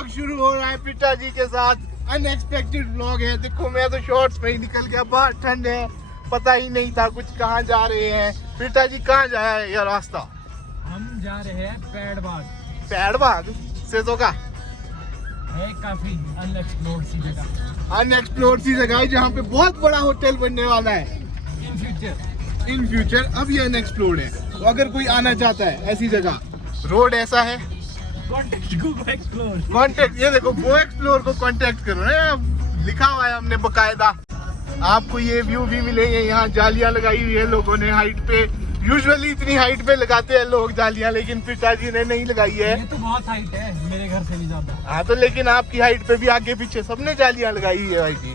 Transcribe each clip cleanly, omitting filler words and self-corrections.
Vlog शुरू हो रहा है पिताजी के साथ। अनएक्सपेक्टेड व्लॉग है। देखो मैं तो शॉर्ट्स में ही निकल गया, बाहर ठंड है, पता ही नहीं था कुछ कहाँ जा रहे हैं। पिताजी कहाँ जाया है ये रास्ता? हम जा रहे हैं पैडबाग। पैडबाग से तो का है काफी अनएक्सप्लोर्ड सी जगह। अनएक्सप्लोर्ड सी जगह है जहाँ पे बहुत बड़ा होटल बनने वाला है इन फ्यूचर। अब ये अनएक्सप्लोर्ड है, तो अगर कोई आना चाहता है ऐसी जगह, रोड ऐसा है, कांटेक्ट ये देखो गो एक्सप्लोर को कांटेक्ट करो ना, लिखा हुआ है हमने बकायदा। आपको ये व्यू भी मिलेंगे। यहाँ जालियां लगाई हुई है लोगों ने हाइट पे। यूजुअली इतनी हाइट पे लगाते हैं लोग जालियां, लेकिन पिताजी ने नहीं लगाई है। ये तो बहुत हाइट है, मेरे घर से भी ज्यादा। हाँ तो लेकिन आपकी हाइट पे भी आगे पीछे सबने जालियां लगाई हुई है भाई जी।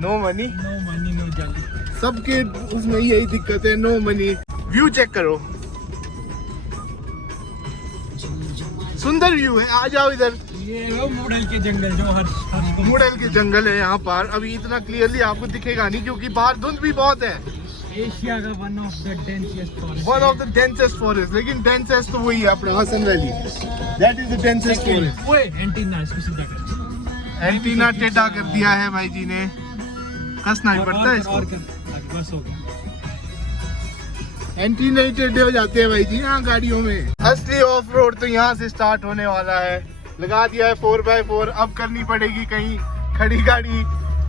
नो मनी नो जाली। सबके उसमें यही दिक्कत है, नो मनी। व्यू चेक करो, सुंदर व्यू है। आ जाओ इधर। ये वो मुड़ल के जंगल जो हर मुड़ल के जंगल है यहाँ पर। अभी इतना क्लियरली आपको दिखेगा नहीं क्योंकि बाहर धुंध भी बहुत है। एशिया का one of the densest forest. लेकिन डेंसेस्ट तो वही है अपना Hassan valley, that is the densest forest. ओए एंटीना इसको सीधा कर। एंटीना टेढ़ा कर दिया है भाई जी ने, कसना ही पड़ता है इसको। और कर बस हो गया। एंटीना ही टेढ़े हो जाते हैं भाई जी यहाँ गाड़ियों में। असली ऑफ रोड तो यहाँ से स्टार्ट होने वाला है। लगा दिया है 4x4। अब करनी पड़ेगी कहीं खड़ी गाड़ी,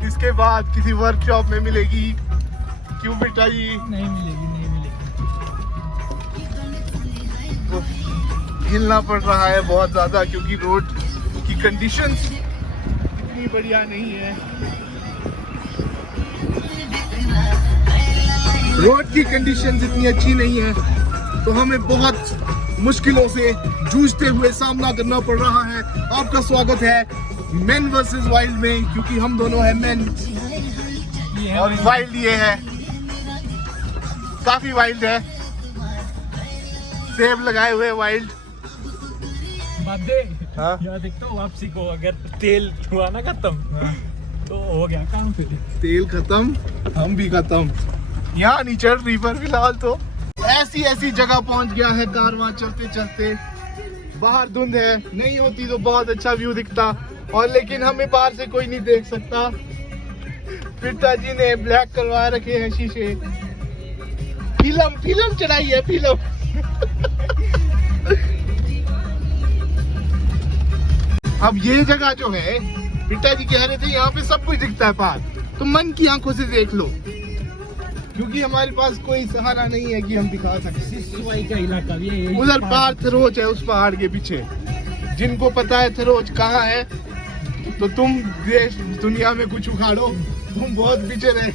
इसके बाद किसी वर्कशॉप में मिलेगी। क्यों बेटा जी? नहीं मिलेगी। तो हिलना पड़ रहा है बहुत ज्यादा क्योंकि रोड की कंडीशंस इतनी बढ़िया नहीं है। रोड की कंडीशंस इतनी अच्छी नहीं है, तो हमें बहुत मुश्किलों से जूझते हुए सामना करना पड़ रहा है। आपका स्वागत है मेन वर्सेस वाइल्ड में, क्योंकि हम दोनों हैं मेन और वाइल्ड ये है, काफी वाइल्ड है। सेब लगाए हुए वाइल्ड। हाँ? यार देखता हूँ वापसी को अगर तेल हुआ ना खत्म तो हो गया काम फिर। तेल खत्म, हम भी खत्म। यहाँ नहीं चढ़ रही पर फिलहाल तो ऐसी जगह पहुंच गया है कारवां चलते चलते। बाहर धुंध है, नहीं होती तो बहुत अच्छा व्यू दिखता, और लेकिन हमें बाहर से कोई नहीं देख सकता। पिताजी ने ब्लैक करवा रखे हैं शीशे। फिल्म चढ़ाई है फिल्म। अब ये जगह जो है, पिताजी कह रहे थे यहाँ पे सब कुछ दिखता है पार, तो मन की आंखों से देख लो, क्योंकि हमारे पास कोई सहारा नहीं है कि हम दिखा सकते। का इलाका भी है। उधर पार थरोच है, उस पहाड़ के पीछे। जिनको पता है थरोच कहाँ है, तो तुम देश दुनिया में कुछ उखाड़ो, तुम बहुत पीछे रहे।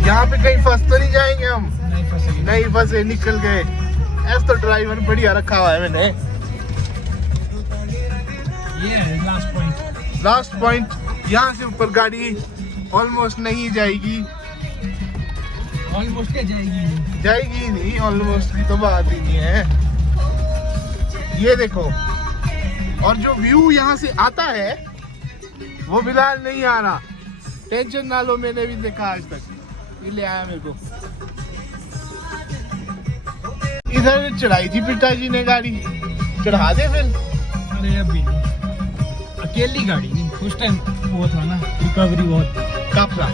यहाँ पे कहीं फंस तो नहीं जाएंगे हम? नहीं फंसे, निकल गए। ऐसा तो ड्राइवर बढ़िया रखा हुआ है मैंने। ये है लास्ट पॉइंट। यहाँ से ऊपर गाड़ी ऑलमोस्ट नहीं जाएगी। ऑलमोस्ट क्या जाएगी नहीं, ऑलमोस्ट की तो बात ही नहीं है। ये देखो, और जो व्यू यहाँ से आता है वो फिलहाल नहीं आ रहा। टेंशन ना लो, मैंने भी देखा आज तक, ये ले आया मेरे को। इधर चढ़ाई थी पिताजी ने गाड़ी, चढ़ा दे फिर। अरे अभी अकेली गाड़ी नहीं, उस टाइम वो था ना, रिकवरी बहुत काफला।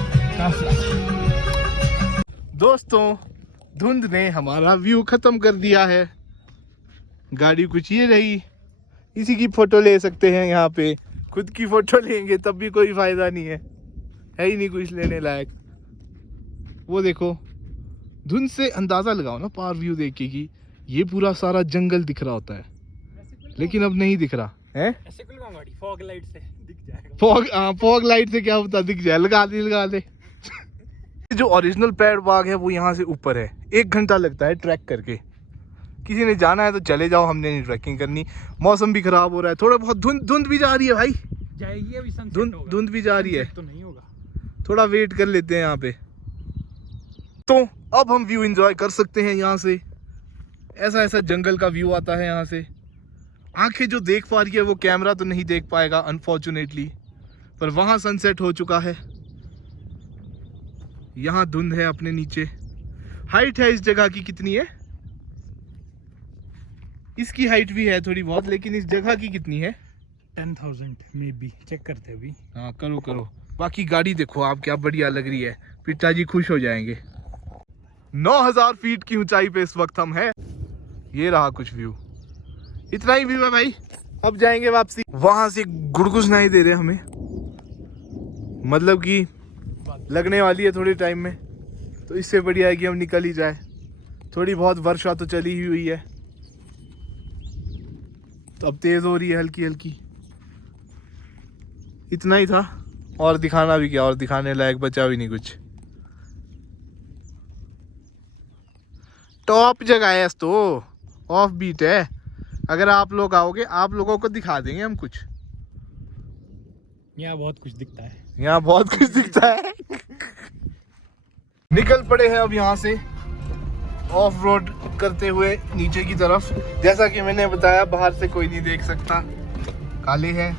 दोस्तों धुंध ने हमारा व्यू खत्म कर दिया है। गाड़ी कुछ ये रही, इसी की फोटो ले सकते हैं यहाँ पे। खुद की फोटो लेंगे तब भी कोई फायदा नहीं है ही नहीं कुछ लेने लायक। वो देखो, धुंध से अंदाजा लगाओ ना पार व्यू देख के कि ये पूरा सारा जंगल दिख रहा होता है, लेकिन अब नहीं दिख रहा है। ऐसे गाड़ी फॉग लाइट से दिख जाएगा। फॉग लाइट से क्या होता, दिख जाए, लगा दे। जो ओरिजिनल पैडबाग है वो यहाँ से ऊपर है। 1 घंटा लगता है ट्रैक करके। किसी ने जाना है तो चले जाओ, हमने नहीं ट्रैकिंग करनी। मौसम भी खराब हो रहा है, थोड़ा बहुत धुंध भी जा रही है भाई। जाएगी अभी, धुंध भी जा रही है, तो नहीं होगा। थोड़ा वेट कर लेते हैं यहाँ पे। तो अब हम व्यू एंजॉय कर सकते हैं यहाँ से। ऐसा जंगल का व्यू आता है यहाँ से। आंखें जो देख पा रही है वो कैमरा तो नहीं देख पाएगा अनफॉर्चुनेटली, पर वहाँ सनसेट हो चुका है। यहाँ धुंध है अपने नीचे। हाइट है इस जगह की कितनी है? इसकी हाइट भी है थोड़ी बहुत, लेकिन इस जगह की कितनी है? 10,000 मे बी, चेक करते हैं अभी। हाँ करो करो। बाकी गाड़ी देखो आप, क्या बढ़िया लग रही है, पिताजी खुश हो जाएंगे। 9,000 फीट की ऊंचाई पे इस वक्त हम हैं। ये रहा कुछ व्यू, इतना ही व्यू है भाई। अब जाएंगे वापसी। वहां से गुड़गुड़ नहीं दे रहे हमें, मतलब कि लगने वाली है थोड़े टाइम में, तो इससे बढ़िया है कि हम निकल ही जाए। थोड़ी बहुत वर्षा तो चली ही हुई है, तो अब तेज हो रही है हल्की हल्की। इतना ही था, और दिखाना भी क्या, और दिखाने लायक बचा भी नहीं कुछ। टॉप जगह है तो ऑफ बीट है। अगर आप लोग आओगे, आप लोगों को दिखा देंगे हम कुछ। यहाँ बहुत कुछ दिखता है, यहाँ बहुत कुछ दिखता है। निकल पड़े हैं अब यहाँ से ऑफ रोड करते हुए नीचे की तरफ। जैसा कि मैंने बताया, बाहर से कोई नहीं देख सकता, काले हैं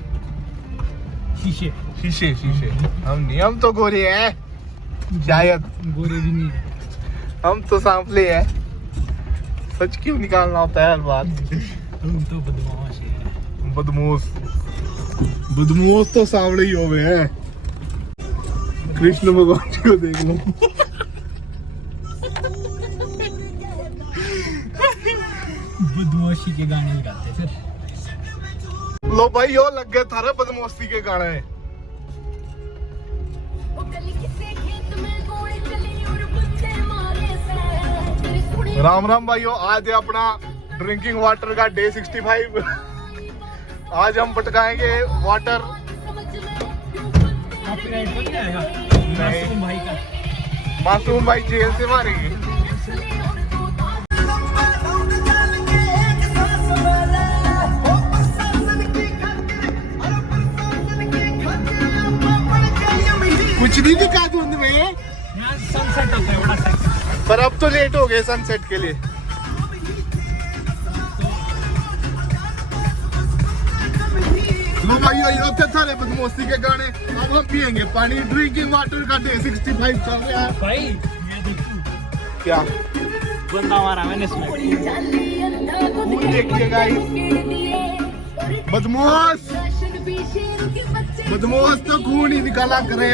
शीशे शीशे शीशे। हम नहीं, हम तो गोरे हैं शायद, गोरे भी नहीं। हम तो सांपले हैं। सच क्यों निकालना होता है हर बात? हम तो बदमाश है। बदमोश, बदमोश तो सांवले ही हो गए हैं। कृष्ण भगवान जी को देख लो। बदमाशी के गाने लगाते फिर। लो भाई, यो लग गए थारे बदमाशी के गाने। राम राम भाइयों, आज है अपना ड्रिंकिंग वाटर का डे 65। आज हम पटकाएंगे वाटर। कॉपीराइट बन जाएगा मासूम भाई का। मासूम भाई जेल से मारेंगे। कुछ नहीं दिखा धुंध में, यहाँ सनसेट होता है बड़ा सनसेट। पर अब तो लेट हो गए सनसेट के लिए। लो भाई, ये थे सारे बदमाशी के गाने। अब हम पियेंगे पानी। ड्रिंकिंग वाटर का डे 65 चल रहा है भाई। मैं देखूं क्या बंदा मारा मैंने इसमें। फूल देखिए गाइस। बदमाश बदमाश तो खून ही निकाला करे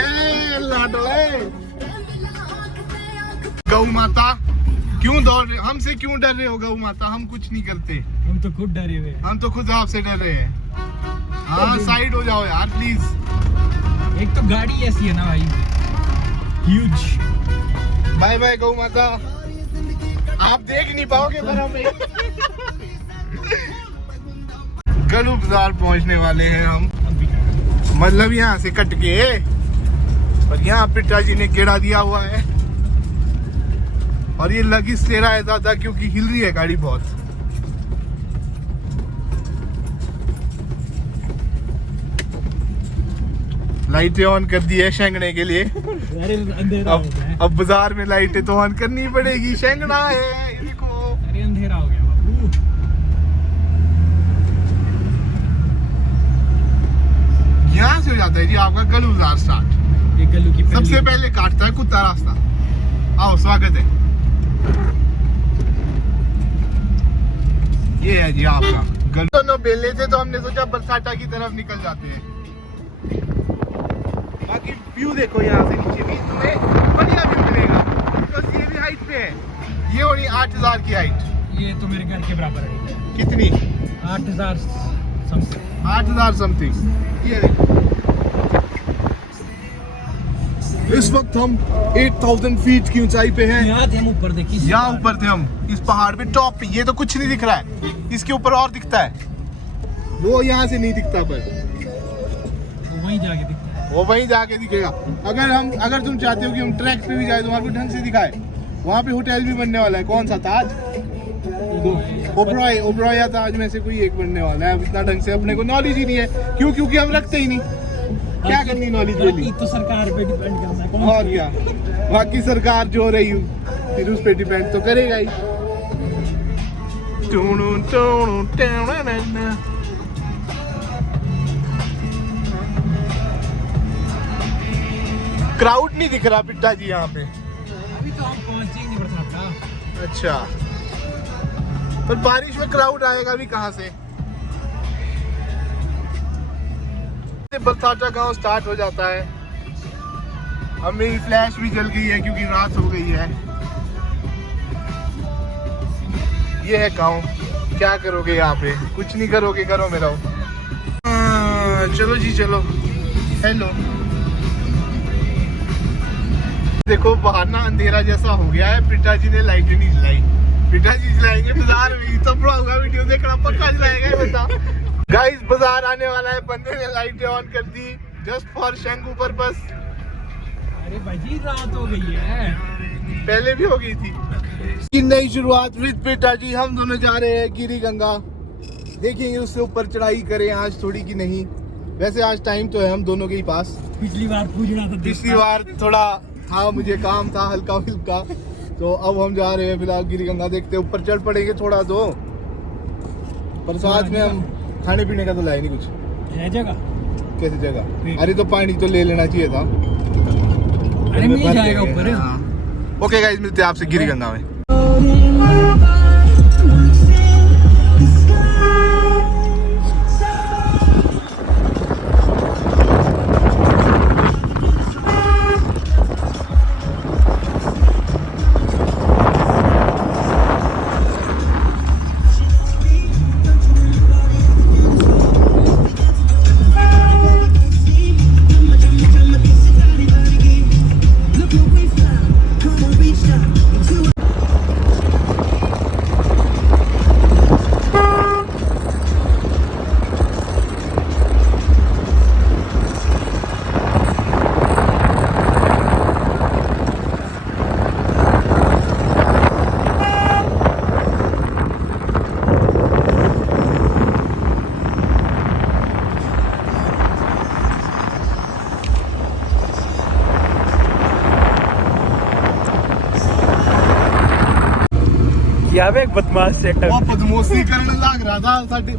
लाडले। गौ माता क्यों दौड़ रहे, हमसे क्यों डर रहे हो गौ माता? हम कुछ नहीं करते, हम तो खुद डरे हुए। हम तो खुद आपसे डर रहे हैं। हाँ साइड हो जाओ यार प्लीज। एक तो गाड़ी ऐसी है ना भाई, ह्यूज। बाय बाय गौ माता, आप देख नहीं पाओगे पर हमें। गलू बाजार पहुंचने वाले हैं हम, मतलब यहाँ से कट के। और यहाँ पिताजी ने गेड़ा दिया हुआ है, और ये लग इसलिए रहा है ज्यादा क्योंकि हिल रही है गाड़ी बहुत। लाइटें ऑन कर दी है शेंगने के लिए। अरे अंधेरा हो गया है। अब बाजार में लाइटें तो ऑन करनी पड़ेगी, शेंगना है इसको। अरे अंधेरा हो गया बाबू। यहाँ से हो जाता है जी आपका गलू बाजार स्टार्ट। ये गल्लू की सबसे पहले काटता है कुत्ता रास्ता। आओ स्वागत है। ये है जी आपका गलू। दोनों बेले थे तो हमने सोचा बरसाटा की तरफ निकल जाते हैं। बाकी व्यू देखो यहाँ से नीचे भी तुम्हें बढ़िया व्यू मिलेगा, बिकॉज़ ये भी हाइट पे है। ये होनी 8,000 की हाइट। ये तो मेरे घर के बराबर है। कितनी? 8,000 समथिंग। 8,000 समथिंग। ये देखो, इस वक्त हम 8,000 फीट की ऊंचाई पे हैं। यहाँ थे हम ऊपर, देखिए यहाँ ऊपर थे हम इस पहाड़ पे टॉप पे। ये तो कुछ नहीं दिख रहा है, इसके ऊपर और दिखता है। वो यहाँ से नहीं दिखता, पर वहीं जाके दिखता है। वो वहीं जाके दिखेगा। अगर तुम चाहते हो कि हम ट्रैक पे भी जाए, तुम्हारे को ढंग से दिखाए, वहाँ पे होटल भी बनने वाला है। कौन सा? ताज, ओबरॉय, ओबरॉय या ताज में से कोई एक बनने वाला है। इतना ढंग से अपने को नॉलेज ही नहीं है। क्यों? क्योंकि हम रखते ही नहीं। क्या करनी नॉलेज वाली? तो सरकार पे डिपेंड करता है। और क्या, बाकी सरकार जो रही फिर उस पे डिपेंड तो करेगा ही। क्राउड नहीं दिख रहा पिट्टा जी यहाँ पे। अभी तो हम पहुंचे ही नहीं बरसात। अच्छा, पर बारिश में क्राउड आएगा भी कहाँ से। बरसाता गांव स्टार्ट हो जाता है। अब मेरी फ्लैश भी जल गई है क्योंकि रात हो गई है। ये है गांव। क्या करोगे यहाँ पे? कुछ नहीं करोगे, घरों में रहो। चलो जी चलो। हेलो। देखो बाहर ना अंधेरा जैसा हो गया है। पिताजी ने लाइटें नहीं जलाई। पिताजी जलाएंगे बाजार में, तो बड़ा होगा वीडियो देखना, पक्का जलाएंगे बता। गाइस बाजार आने वाला है, बंदे ने लाइटें ऑन कर दी जस्ट फॉर शंकु पर्पस। अरे भाई रात हो गई है, पहले भी हो गई थी। नई शुरुआत विद पिताजी। हम दोनों जा रहे हैं गिरी गंगा, देखेंगे उससे ऊपर चढ़ाई करें आज थोड़ी की नहीं। वैसे आज टाइम तो है हम दोनों के ही पास। पिछली बार पूछना था, पिछली बार थोड़ा था, मुझे काम था हल्का फुल्का, तो अब हम जा रहे हैं फिलहाल गिरी गंगा। देखते ऊपर चढ़ पड़ेंगे थोड़ा तो, पर साथ में हम खाने पीने का तो लाए नहीं कुछ। है जगह? कैसी जगह? अरे तो पानी तो ले लेना चाहिए था। अरे मिल जाएगा ऊपर। ओके गाइस, मिलते हैं आपसे गिरी गंगा में। क्या एक बदमाश सेटअप। वो बदमाशी करने लग रहा था साडे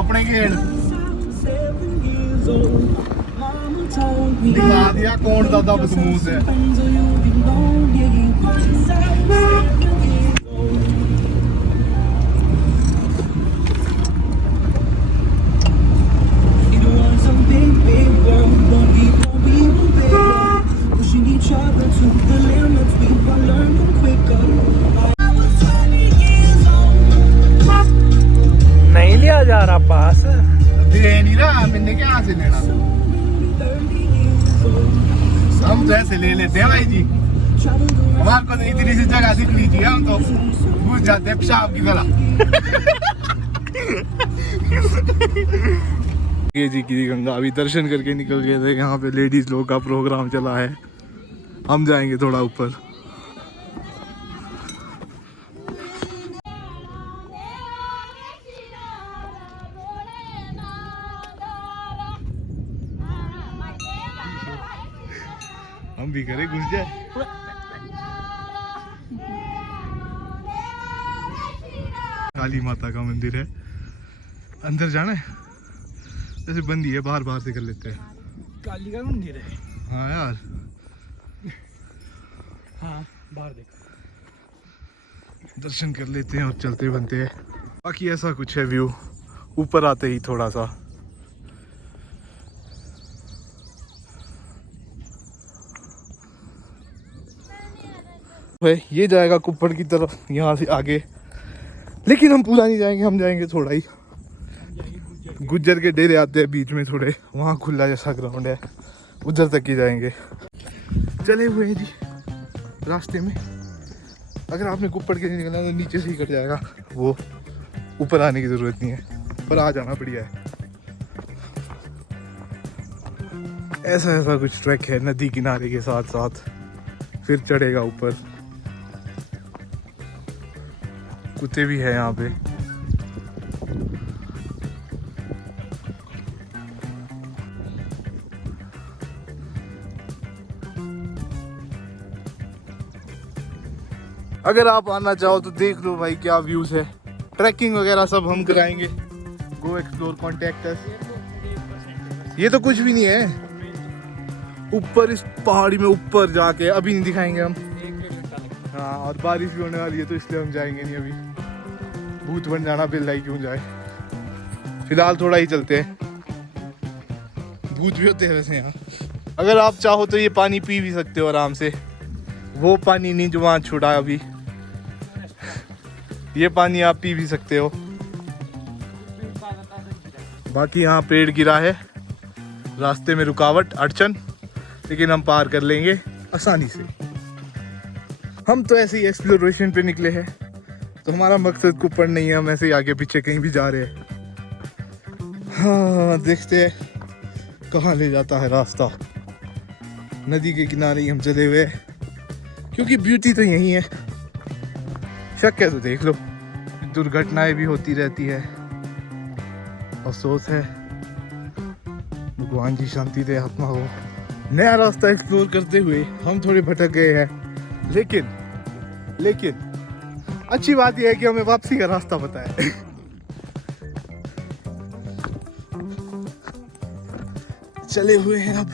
अपने गेड़। दिखा दिया कौन ज्यादा बदमाश है। नहीं लिया जा रहा पास, दे नहीं रहा, मैंने क्या से लेना। हम तो ऐसे ले लेते हैं भाई जी। हमारे को इतनी सी जगह दिख लीजिए, हम तो घुस जाते हैं पेशाब की तरह। ये जी गिरी गंगा अभी दर्शन करके निकल गए थे। यहाँ पे लेडीज लोग का प्रोग्राम चला है। हम जाएंगे थोड़ा ऊपर। हम भी करें, घुस जाए। काली माता का मंदिर है, अंदर जाना है। जैसे बंदी है, बाहर बाहर से कर लेते हैं। काली का मंदिर है। हाँ यार, हाँ बाहर देखो, दर्शन कर लेते हैं और चलते बनते हैं। बाकी ऐसा कुछ है व्यू ऊपर आते ही थोड़ा सा। ये जाएगा कुप्पड़ की तरफ यहाँ से आगे, लेकिन हम पूरा नहीं जाएंगे, हम जाएंगे थोड़ा ही। गुज्जर के डेरे आते हैं बीच में थोड़े, वहाँ खुला जैसा ग्राउंड है, उधर तक ही जाएंगे। चले हुए हैं जी रास्ते में। अगर आपने कुप्पड़ के नहीं निकलना तो नीचे से ही कट जाएगा, वो ऊपर आने की ज़रूरत नहीं है, पर आ जाना बढ़िया है। ऐसा ऐसा कुछ ट्रैक है नदी किनारे के साथ साथ, फिर चढ़ेगा ऊपर। कुत्ते भी है यहाँ पे। अगर आप आना चाहो तो देख लो भाई क्या व्यूज है। ट्रैकिंग वगैरह सब हम कराएंगे। गो एक्सप्लोर, कॉन्टेक्ट अस। ये तो कुछ भी नहीं है, ऊपर इस पहाड़ी में ऊपर जाके अभी नहीं दिखाएंगे हम। हाँ, और बारिश भी होने वाली है तो इसलिए हम जाएंगे नहीं अभी। भूत बन जाना बिल लाई क्यों जाए। फिलहाल थोड़ा ही चलते हैं, भूत भी होते हैं वैसे यहाँ। अगर आप चाहो तो ये पानी पी भी सकते हो आराम से, वो पानी नहीं जो वहाँ छुड़ा अभी, ये पानी आप पी भी सकते हो। बाकी यहाँ पेड़ गिरा है, रास्ते में रुकावट अड़चन, लेकिन हम पार कर लेंगे आसानी से। हम तो ऐसे ही एक्सप्लोरेशन पे निकले हैं, तो हमारा मकसद कुप्पड़ नहीं है, हम ऐसे ही आगे पीछे कहीं भी जा रहे हैं। हाँ देखते हैं कहाँ ले जाता है रास्ता। नदी के किनारे ही हम चले हुए हैं, क्योंकि ब्यूटी तो यही है। शक है तो देख लो, दुर्घटनाएं भी होती रहती है, अफसोस है। भगवान जी शांति दे आत्मा हो। नया रास्ता एक्सप्लोर करते हुए हम थोड़े भटक गए हैं, लेकिन अच्छी बात यह है कि हमें वापसी का रास्ता पता है। चले हुए हैं अब,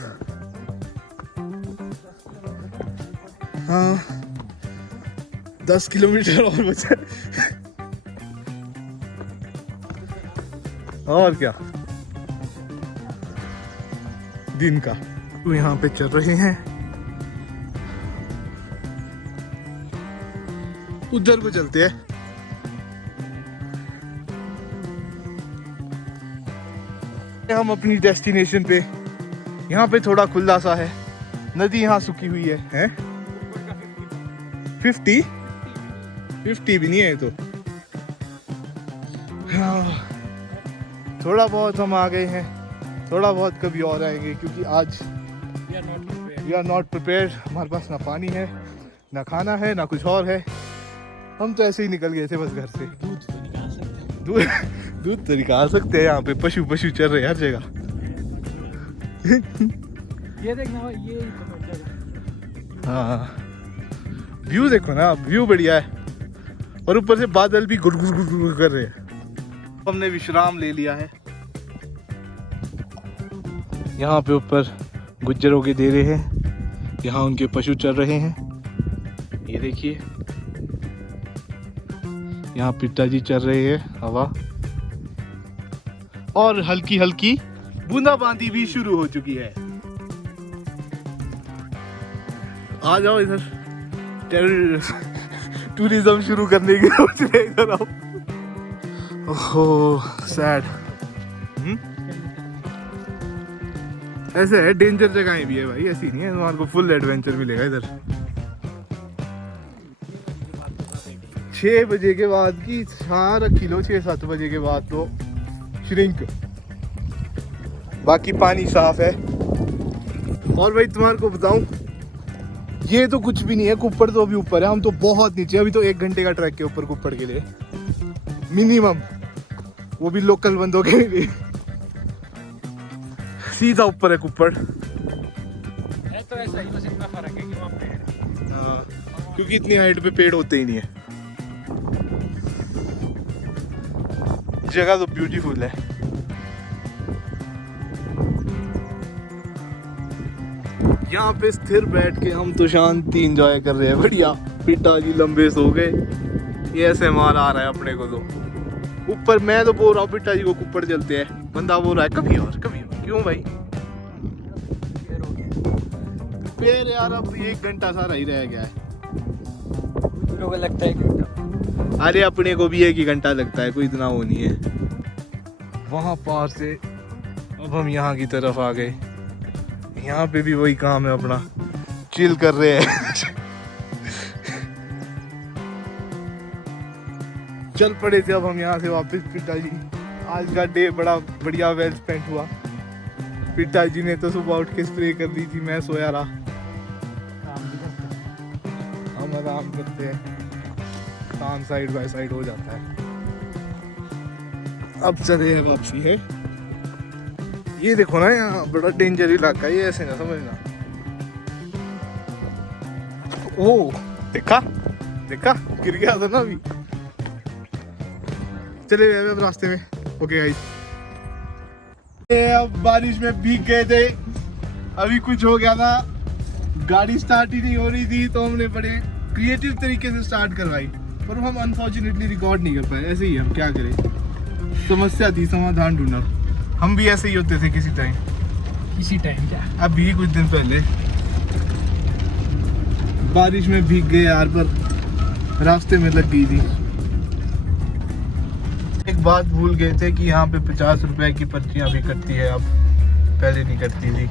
हाँ 10 किलोमीटर और बचा। और क्या दिन का तो यहाँ पे चल रहे हैं, उधर को चलते हैं। हम अपनी डेस्टिनेशन पे, यहाँ पे थोड़ा खुला सा है, नदी यहाँ सूखी हुई है, हैं? 50 भी नहीं है तो। हाँ थोड़ा बहुत हम आ गए हैं, थोड़ा बहुत कभी और आएंगे, क्योंकि आज वी आर नॉट प्रिपेयर्ड। हमारे पास ना पानी है, ना खाना है, ना कुछ और है। हम तो ऐसे ही निकल गए थे बस घर से। दूध तो निकाल सकते हैं, यहाँ पे पशु चल रहे हैं हर जगह। ये देखना ये, हाँ व्यू देखो ना, व्यू बढ़िया है, और ऊपर से बादल भी गुर गुर गुर कर रहे हैं। हमने विश्राम ले लिया है, यहाँ पे ऊपर गुज्जरों के डेरे हैं, यहाँ उनके पशु चल रहे हैं। ये देखिए यहाँ पिताजी चल रहे हैं हवा, और हल्की हल्की बूंदाबांदी भी शुरू हो चुकी है। आ जाओ इधर, टूरिज्म शुरू करने की सोच रहे इधर आओ। ओह सैड। ऐसे है, डेंजर जगहें भी है भाई, ऐसी नहीं है तुम्हारे को फुल एडवेंचर मिलेगा इधर। 6 बजे के बाद की हाँ रखी लो, 6-7 बजे के बाद तो श्रिंक, बाकी पानी साफ है। और भाई तुम्हारे को बताऊं, ये तो कुछ भी नहीं है, कुप्पड़ तो अभी ऊपर है, हम तो बहुत नीचे। अभी तो 1 घंटे का ट्रैक है ऊपर कुप्पड़ के लिए मिनिमम, वो भी लोकल बंदों के लिए। सीधा ऊपर है कुप्पड़ है तो ऐसा ही, बस इतना फर्क है कि वहाँ पेड़, हाँ, क्योंकि इतनी हाइट पे पेड़ होते ही नहीं है। जगह तो ब्यूटीफुल है। यहाँ पे स्थिर बैठ के हम तो शांति एंजॉय कर रहे हैं, बढ़िया। पिताजी लंबे सो गए, ये ऐसे मार आ रहा है अपने को। तो ऊपर मैं तो बोल रहा हूँ पिताजी को कुप्पड़ चलते हैं, बंदा बोल रहा है कभी और कभी और। क्यों भाई? फिर यार अब 1 घंटा सारा ही रह गया है। लोगों को लगता है कि अरे अपने को भी 1 ही घंटा लगता है, कोई इतना वो नहीं है। वहाँ पार से अब हम यहाँ की तरफ आ गए। यहाँ पे भी वही काम है अपना, चिल कर रहे हैं। चल पड़े थे अब हम यहाँ से वापस। पिताजी आज का डे बड़ा बढ़िया वेल स्पेंट हुआ। पिताजी ने तो सुबह उठ के स्प्रे कर दी थी, मैं सोया रहा। हम आराम करते हैं, काम साइड बाय साइड हो जाता है। अब चले हैं वापसी है। ये देखो ना, यहाँ बड़ा डेंजर इलाका है, ये ऐसे ना समझना। ओ देखा देखा, गिर गया था ना अभी। चले गए अब रास्ते में। ओके गाइस, अब बारिश में भीग गए थे। अभी कुछ हो गया था, गाड़ी स्टार्ट ही नहीं हो रही थी, तो हमने बड़े क्रिएटिव तरीके से स्टार्ट करवाई। पर हम अनफॉर्चुनेटली रिकॉर्ड नहीं कर पाए। ऐसे ही हम क्या करें, समस्या थी, समाधान ढूंढा। हम भी ऐसे ही होते थे किसी टाइम। किसी टाइम क्या? अभी कुछ दिन पहले बारिश में भीग गए यार, पर रास्ते में लग गई थी। एक बात भूल गए थे कि यहाँ पे 50 रुपए की पर्चियाँ भी कटती है अब, पहले नहीं कटती थी।